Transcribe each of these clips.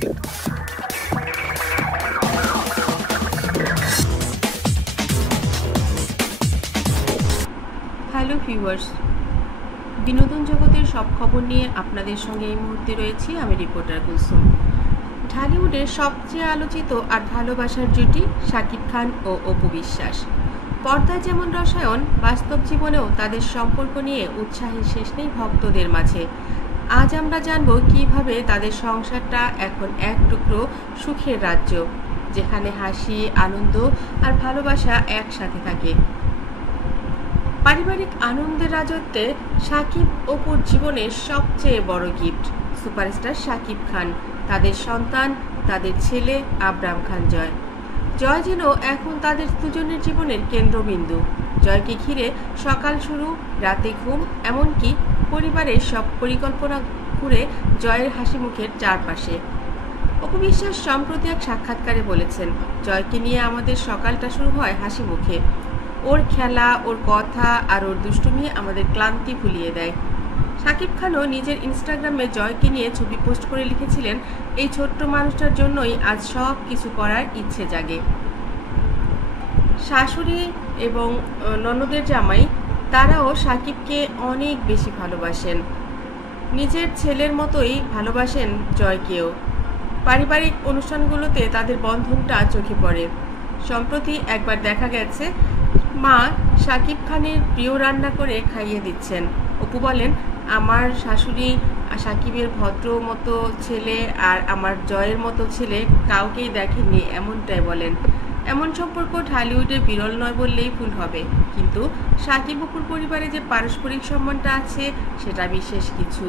Hello viewers, বিনোদন জগতের সব খবর নিয়ে আপনাদের সঙ্গে এই মুহূর্তে রয়েছি আমি রিপোর্টার কুলসুম। ঢালিউডের সবচেয়ে আলোচিত আর ভালোবাসার জুটি শাকিব খান ও অপু বিশ্বাস। পর্দায় যেমন রসায়ন, বাস্তব জীবনেও তাদের সম্পর্ক নিয়ে উৎসাহের শেষ নেই ভক্তদের মাঝে। আজ আমরা জানব কিভাবে তাদের সংসারটা এখন এক টুকরো সুখের রাজ্য, যেখানে হাসি, আনন্দ আর ভালোবাসা একসাথে থাকে। পারিবারিক আনন্দের রাজত্বে শাকিব অপুর জীবনের সবচেয়ে বড় গিফট সুপারস্টার শাকিব খান, তাদের সন্তান, তাদের ছেলে আবরাম খান জয়। জয় যেন এখন তাদের দুজনের জীবনের কেন্দ্রবিন্দু। জয়কে ঘিরে সকাল শুরু, রাতে ঘুম, এমনকি পরিবারের সব পরিকল্পনা ঘুরে জয়ের হাসি মুখের চারপাশে। অপু বিশ্বাস সম্প্রতি এক সাক্ষাৎকারে বলেছেন, জয়কে নিয়ে আমাদের সকালটা শুরু হয় হাসি মুখে। ওর খেলা, ওর কথা আর ওর দুষ্টুমি আমাদের ক্লান্তি ভুলিয়ে দেয়। শাকিব খানও নিজের ইনস্টাগ্রামে জয়কে নিয়ে ছবি পোস্ট করে লিখেছিলেন, এই ছোট্ট মানুষটার জন্যই আজ সব কিছু করার ইচ্ছে জাগে। শাশুড়ি এবং ননদের জামাই তারাও শাকিবকে অনেক বেশি ভালোবাসেন, নিজের ছেলের মতোই ভালোবাসেন জয়কেও। পারিবারিক অনুষ্ঠানগুলোতে তাদের বন্ধনটা চোখে পড়ে। সম্প্রতি একবার দেখা গেছে মা শাকিব খানের প্রিয় রান্না করে খাইয়ে দিচ্ছেন। অপু বলেন, আমার শাশুড়ি শাকিবের ভদ্র মতো ছেলে আর আমার জয়ের মতো ছেলে কাউকেই দেখেননি, এমনটাই বলেন। এমন সম্পর্ক ঢালিউডে বিরল নয় বললেই ভুল হবে, কিন্তু শাকিব অপুর পরিবারে যে পারস্পরিক সম্মানটা আছে সেটা বিশেষ কিছু।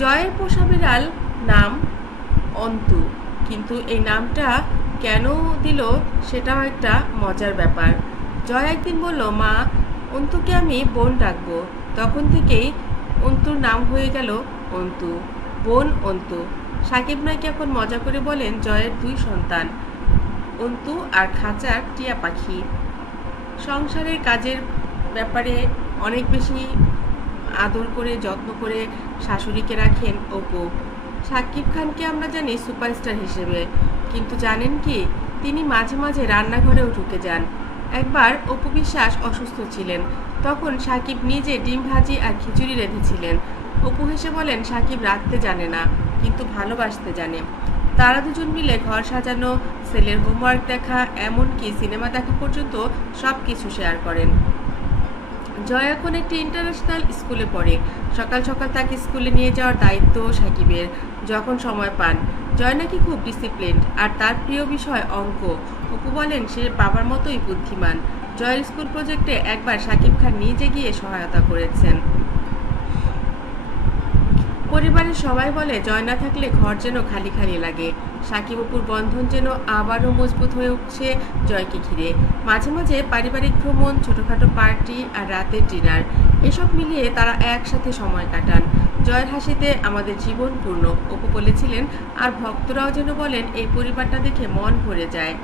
জয়ের পোষা বিড়াল নাম অন্তু, কিন্তু এই নামটা কেন দিল সেটাও একটা মজার ব্যাপার। জয় একদিন বলল, মা অন্তুকে আমি বোন ডাকবো। তখন থেকেই অন্তুর নাম হয়ে গেল অন্তু, বোন অন্তু। শাকিব নাকি এখন মজা করে বলেন জয়ের দুই সন্তান, অন্তু আর খাঁচার টিয়া পাখি। সংসারের কাজের ব্যাপারে অনেক বেশি আদর করে যত্ন করে শাশুড়িকে রাখেন অপু। শাকিব খানকে আমরা জানি সুপারস্টার হিসেবে, কিন্তু জানেন কি, তিনি মাঝে মাঝে রান্নাঘরেও ঢুকে যান। একবার অপু বিশ্বাস অসুস্থ ছিলেন, তখন শাকিব নিজে ডিম ভাজি আর খিচুড়ি রেঁধেছিলেন। অপু হেসে বলেন, শাকিব রাঁধতে জানে না, কিন্তু ভালোবাসতে জানে। তারা দুজন মিলে ঘর সাজানো, ছেলের হোমওয়ার্ক দেখা, এমনকি সিনেমা দেখা পর্যন্ত সব কিছু শেয়ার করেন। জয় এখন একটি ইন্টারন্যাশনাল স্কুলে পড়ে। সকাল সকাল তাকে স্কুলে নিয়ে যাওয়ার দায়িত্ব শাকিবের, যখন সময় পান। জয় নাকি খুব ডিসিপ্লিনড আর তার প্রিয় বিষয় অঙ্ক। অপু বলেন, সে বাবার মতোই বুদ্ধিমান। জয়ের স্কুল প্রজেক্টে একবার শাকিব খান নিজে গিয়ে সহায়তা করেছেন। পরিবারের সবাই বলে, জয় না থাকলে ঘর যেন খালি খালি লাগে। শাকিব অপুর বন্ধন যেন আবারও মজবুত হয়ে উঠছে জয়কে ঘিরে। মাঝে মাঝে পারিবারিক ভ্রমণ, ছোটখাটো পার্টি আর রাতের ডিনার, এসব মিলিয়ে তারা একসাথে সময় কাটান। জয়ের হাসিতে আমাদের জীবন পূর্ণ, অপু বলেছিলেন। আর ভক্তরাও যেন বলেন, এই পরিবারটা দেখে মন ভরে যায়।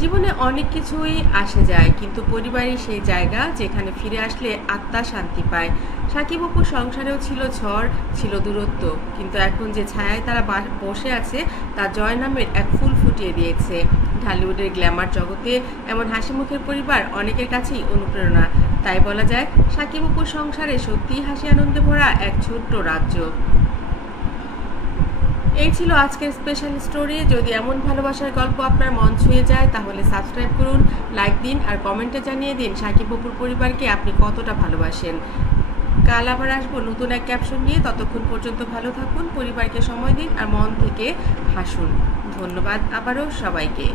জীবনে অনেক কিছুই আসে যায়, কিন্তু পরিবারই সেই জায়গা যেখানে ফিরে আসলে আত্মা শান্তি পায়। শাকিব অপুর সংসারেও ছিল ঝড়, ছিল দূরত্ব, কিন্তু এখন যে ছায়ায় তারা বসে আছে তা জয় নামের এক ফুল ফুটিয়ে দিয়েছে। ঢালিউডের গ্ল্যামার জগতে এমন হাসি মুখের পরিবার অনেকের কাছেই অনুপ্রেরণা। তাই বলা যায়, শাকিব অপুর সংসারে সত্যিই হাসি আনন্দে ভরা এক ছোট্ট রাজ্য। এই ছিল আজকের স্পেশাল স্টোরি। যদি এমন ভালোবাসার গল্প আপনার মন ছুঁয়ে যায় তাহলে সাবস্ক্রাইব করুন, লাইক দিন আর কমেন্টে জানিয়ে দিন শাকিব অপুর পরিবারকে আপনি কতটা ভালোবাসেন। কাল আবার আসবো নতুন এক ক্যাপশন নিয়ে। ততক্ষণ পর্যন্ত ভালো থাকুন, পরিবারকে সময় দিন আর মন থেকে হাসুন। ধন্যবাদ আবারও সবাইকে।